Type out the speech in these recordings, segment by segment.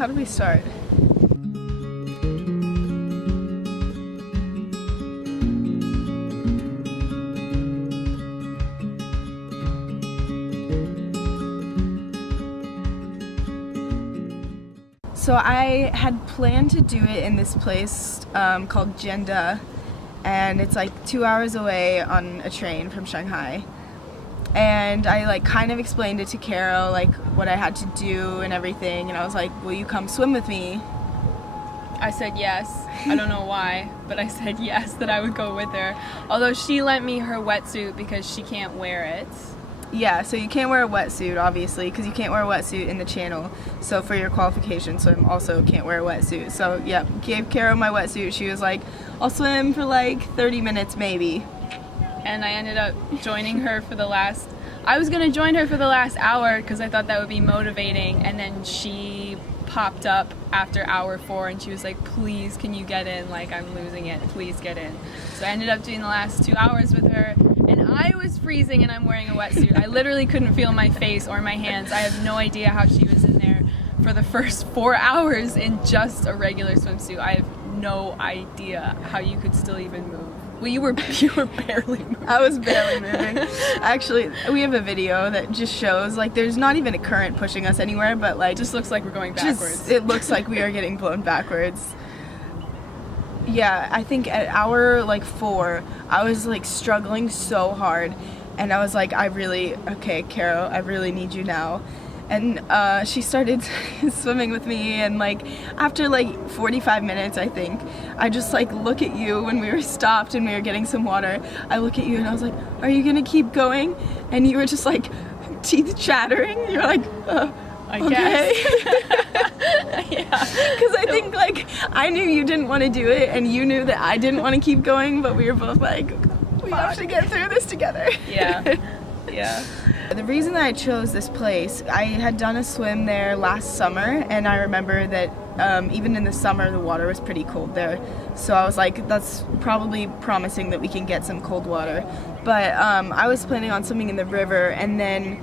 how do we start? So I had planned to do it in this place called Jiande, and it's like 2 hours away on a train from Shanghai. And I like kind of explained it to Carol, like what I had to do and everything, and I was like, will you come swim with me? I said yes. I don't know why, but I said yes, that I would go with her. Although she lent me her wetsuit because she can't wear it. Yeah, so you can't wear a wetsuit, obviously, because you can't wear a wetsuit in the channel. So for your qualification swim, also can't wear a wetsuit. So yeah, gave Carol my wetsuit. She was like, I'll swim for like 30 minutes maybe. And I ended up joining her for the last... I was going to join her for the last hour because I thought that would be motivating. And then she popped up after hour 4 and she was like, please, can you get in? Like, I'm losing it. Please get in. So I ended up doing the last 2 hours with her. And I was freezing and I'm wearing a wetsuit. I literally couldn't feel my face or my hands. I have no idea how she was in there for the first 4 hours in just a regular swimsuit. I have no idea how you could still even move. Well, you were barely moving. I was barely moving. Actually, we have a video that just shows, like, there's not even a current pushing us anywhere, but like... It just looks like we're going backwards. It looks like we are getting blown backwards. Yeah, I think at hour like 4, I was like struggling so hard, and I was like, okay, Carol, I really need you now. And she started swimming with me, and like after like 45 minutes, I think, I just like look at you when we were stopped and we were getting some water. I look at you and I was like, are you gonna keep going? And you were just like teeth chattering. You're like, I okay. Yeah. Because I think like I knew you didn't want to do it, and you knew that I didn't want to keep going, but we were both like, we have to get through this together. Yeah. Yeah. The reason that I chose this place, I had done a swim there last summer, and I remember that even in the summer the water was pretty cold there. So I was like, that's probably promising that we can get some cold water. But I was planning on swimming in the river, and then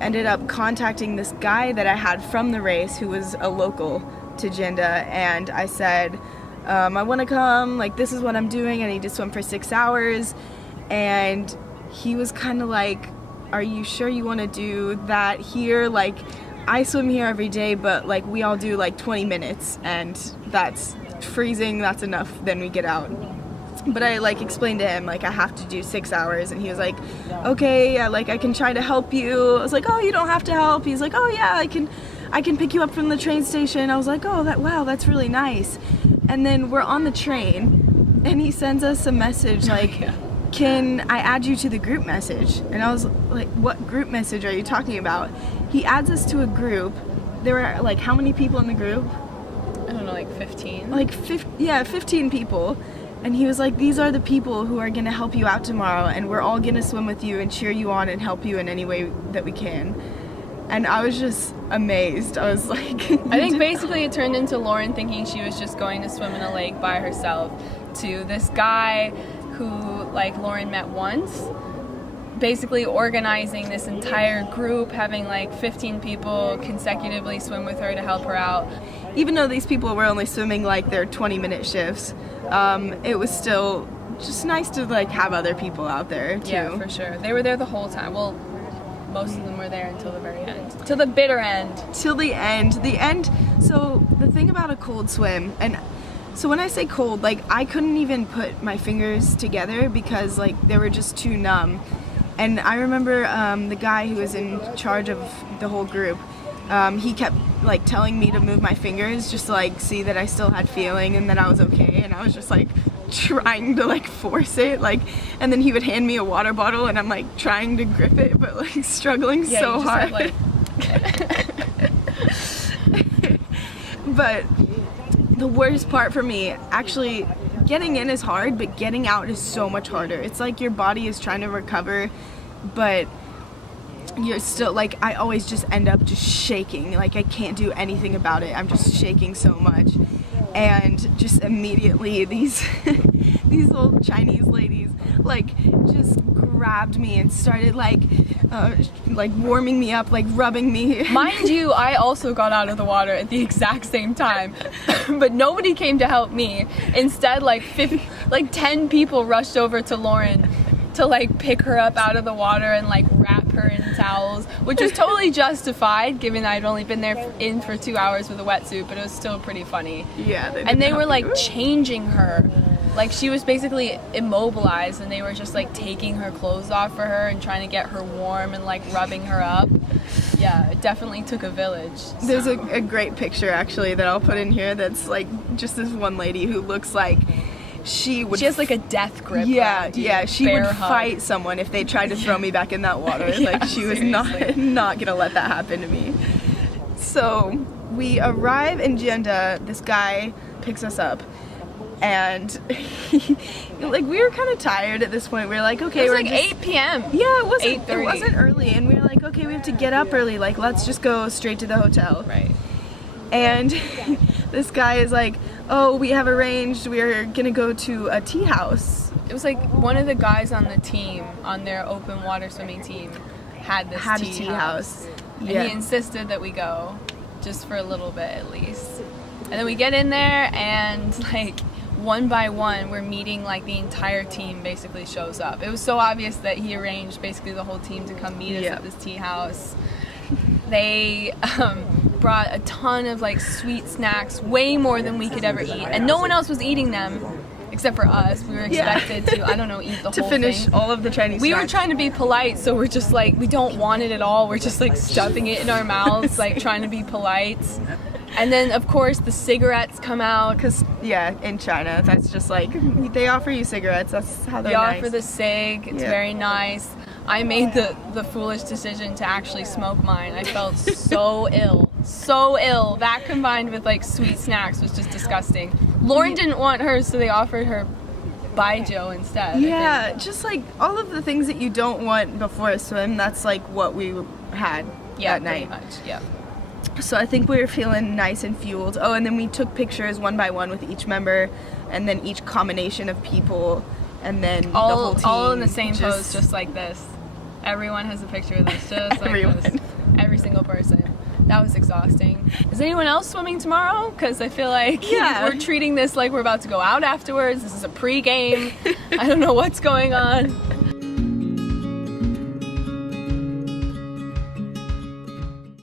ended up contacting this guy that I had from the race who was a local to Jiande, and I said, I want to come, like this is what I'm doing, I need to swim for 6 hours. And he was kind of like, are you sure you want to do that here? Like, I swim here every day, but like we all do like 20 minutes, and that's freezing, that's enough, then we get out. But I like explained to him like I have to do 6 hours, and he was like, okay, yeah, like I can try to help you. I was like, oh, you don't have to help. He's like, oh yeah, I can pick you up from the train station. I was like, oh, wow, that's really nice. And then we're on the train, and he sends us a message like, can I add you to the group message? And I was like, what group message are you talking about? He adds us to a group. There were like, how many people in the group? I don't know, like 15? Like 15 people. And he was like, these are the people who are gonna help you out tomorrow, and we're all gonna swim with you and cheer you on and help you in any way that we can. And I was just amazed. I was like... I think basically it turned into Lauren thinking she was just going to swim in a lake by herself, to this guy who like Lauren met once, basically organizing this entire group, having like 15 people consecutively swim with her to help her out. Even though these people were only swimming like their 20-minute shifts, it was still just nice to like have other people out there too. Yeah, for sure. They were there the whole time. Well, most of them were there until the very end. Till the bitter end. Till the end. The end. So the thing about a cold swim, and so when I say cold, like I couldn't even put my fingers together because like they were just too numb. And I remember the guy who was in charge of the whole group, he kept like telling me to move my fingers just to like see that I still had feeling and that I was okay. And I was just like trying to like force it, like, and then he would hand me a water bottle and I'm like trying to grip it but like struggling so hard. Had, like... But the worst part for me, actually, getting in is hard, but getting out is so much harder. It's like your body is trying to recover, but you're still, like, I always just end up just shaking. Like, I can't do anything about it. I'm just shaking so much. And just immediately these these little Chinese ladies, like, just grabbed me and started like warming me up, like rubbing me. Mind you, I also got out of the water at the exact same time, but nobody came to help me. Instead, like 10 people rushed over to Lauren to like pick her up out of the water and like wrap her in towels, which was totally justified given I'd only been there in for 2 hours with a wetsuit, but it was still pretty funny. Yeah, and they were like changing her. Like she was basically immobilized and they were just like taking her clothes off for her and trying to get her warm and like rubbing her up. Yeah, it definitely took a village. So. There's a great picture actually that I'll put in here that's like just this one lady who looks like she has like a death grip. Yeah, she would hug. fight someone if they tried to throw me back in that water. Yeah, like she was seriously. not gonna let that happen to me. So we arrive in Jiande, this guy picks us up. And like we were kind of tired at this point. We were like, okay, it was we're like just, 8 p.m. Yeah, it 8:30. wasn't early, and we were like, okay, we have to get up early. Like, let's just go straight to the hotel. Right. And this guy is like, oh, we have arranged. We're gonna go to a tea house. It was like one of the guys on the team, on their open water swimming team, had a tea house. Yeah. And he insisted that we go, just for a little bit at least. And then we get in there and like one by one we're meeting, like the entire team basically shows up. It was so obvious that he arranged basically the whole team to come meet us at this tea house. They brought a ton of like sweet snacks, way more than we could ever eat, and no one else was eating them except for us. We were expected to, I don't know, eat the to whole finish thing. all of the Chinese We snacks. were trying to be polite, so we're just like, we don't want it at all. We're just like stuffing it in our mouths, like trying to be polite. And then, of course, the cigarettes come out. Because, yeah, in China, that's just like, they offer you cigarettes. That's how they're They nice. offer the cig. It's very nice. I made the foolish decision to actually smoke mine. I felt so ill. So ill. That combined with, like, sweet snacks was just disgusting. Lauren didn't want hers, so they offered her baijiu instead. Yeah, just, like, all of the things that you don't want before a swim, that's, like, what we had that night. Pretty much, yeah. So I think we were feeling nice and fueled. Oh, and then we took pictures one by one with each member, and then each combination of people, and then the whole team. All in the same pose, just like this. Everyone has a picture of this, just like this. Every single person. That was exhausting. Is anyone else swimming tomorrow? Because I feel like we're treating this like we're about to go out afterwards. This is a pre-game. I don't know what's going on.